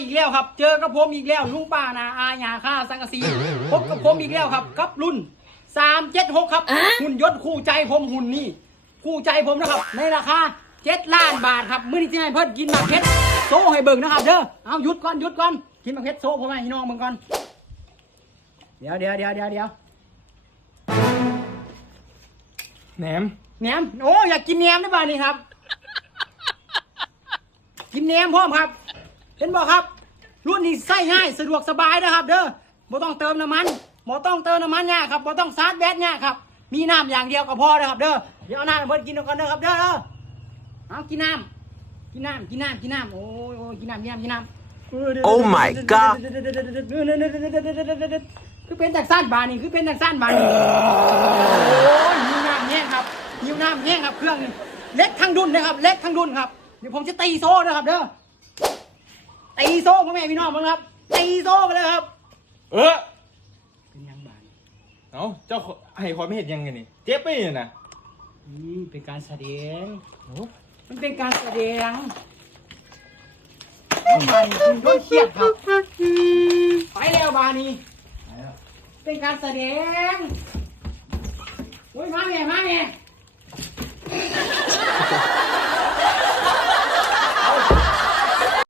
อีกแล้วครับ เจอกับผมอีกแล้วลุงป้านาอาญาค่าสังกะสีพบกับผมอีกแล้วครับกับรุ่น376ครับ หุ่นยนต์คู่ใจผมหุ่นนี่คู่ใจผมนะครับในราคา7ล้านบาทครับมื้อนี้ที่ให้เพิ่นกินหมากเพชรโซ่ให้เบิ่งนะครับเด้อเอาหยุดก่อนหยุดก่อนกินหมากเพชรโซ่ผมให้พี่น้องเบิ่งก่อนเดี๋ยวเดี๋ยวเดี๋ยวเดี๋ยวเดี๋ยวแหนมแหนมโอ้อยากกินแหนมได้ป่ะนี่ครับ กินแหนมพร้อมครับ เห็นบอกครับ รุ่นนี้ใส่ง่ายสะดวกสบายนะครับ เด้อบ่ต้องเติมน้ำมันบ่ต้องเติมน้ำมันเนี่ยครับบ่ต้องซาร์จแบตเนี่ยครับ มีน้ำอย่างเดียวก็พอนะครับ เด้อเดี๋ยวเอาน้ำให้เพิ่นกินก่อนเด้อครับเด้อเอากินน้ำกินน้ำกินน้ำกินน้ำโอ้ยโอ้ยกินน้ำกินน้ำกินน้ำ Oh my god คือเป็นจากสั้นบานนี่คือเป็นจากสั้นบานนี่โอ้ยหิวน้ำแห้งครับหิวน้ำแห้งครับเครื่องนี่เล็กทั้งดุนนะครับ เล็กทั้งดุนครับเดี๋ยวผมจะตีโซ่นะครับเด้อ ตีโซ่พ่อแม่พี่น้องมั้งครับตีโซ่ไปเลยครับ เออเป็นยังบานเอ้าเจ้าขอให้คอยไม่เห็นยังไงนี่เจ็บไปเนี่ยนะนี่เป็นการแสดงโอ้มันเป็นการแสดงบานนี่คุณต้องเครียดครับไปแล้วบานนี่เป็นการแสดงโอ้ยมาแม่มาแม่